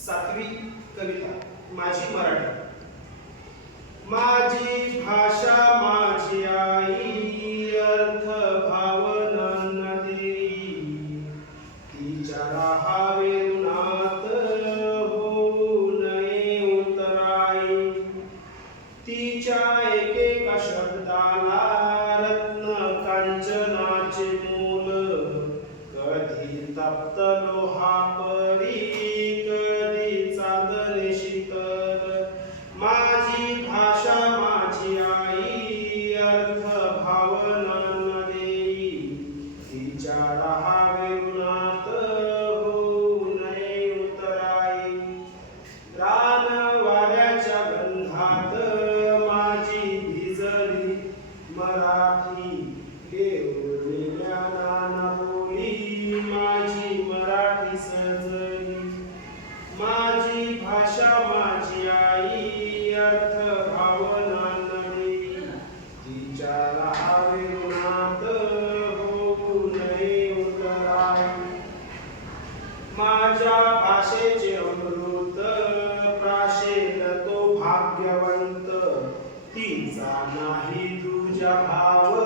सातवी कविता माझी मराठी. माझी भाषा माझी आई अर्थ भावना देई, तिच्या राहावे उन्हात होऊ नये उतराई. तिच्या एकेका शब्दाला रत्न कांचनाचे मोल, कधी तप्त लोहा परी कधी चांदणे शीतल. माझी भाषा माझी आई अर्थ भावना देई, तिच्या राहावे उन्हात होऊ नये उतराई. रान वाऱ्याच्या गंधात माझी भिजली मराठी, देवळील्या नाना बोली माझी मराठी सजली. माझी भाषा माझी आई अर्थ भावना देई, तिच्या राहावे उन्हात होऊ नये उतराई. माझ्या भाषेचे अमृत प्राशेल तो भाग्यवंत, तिचा नाही तुझ्या भाव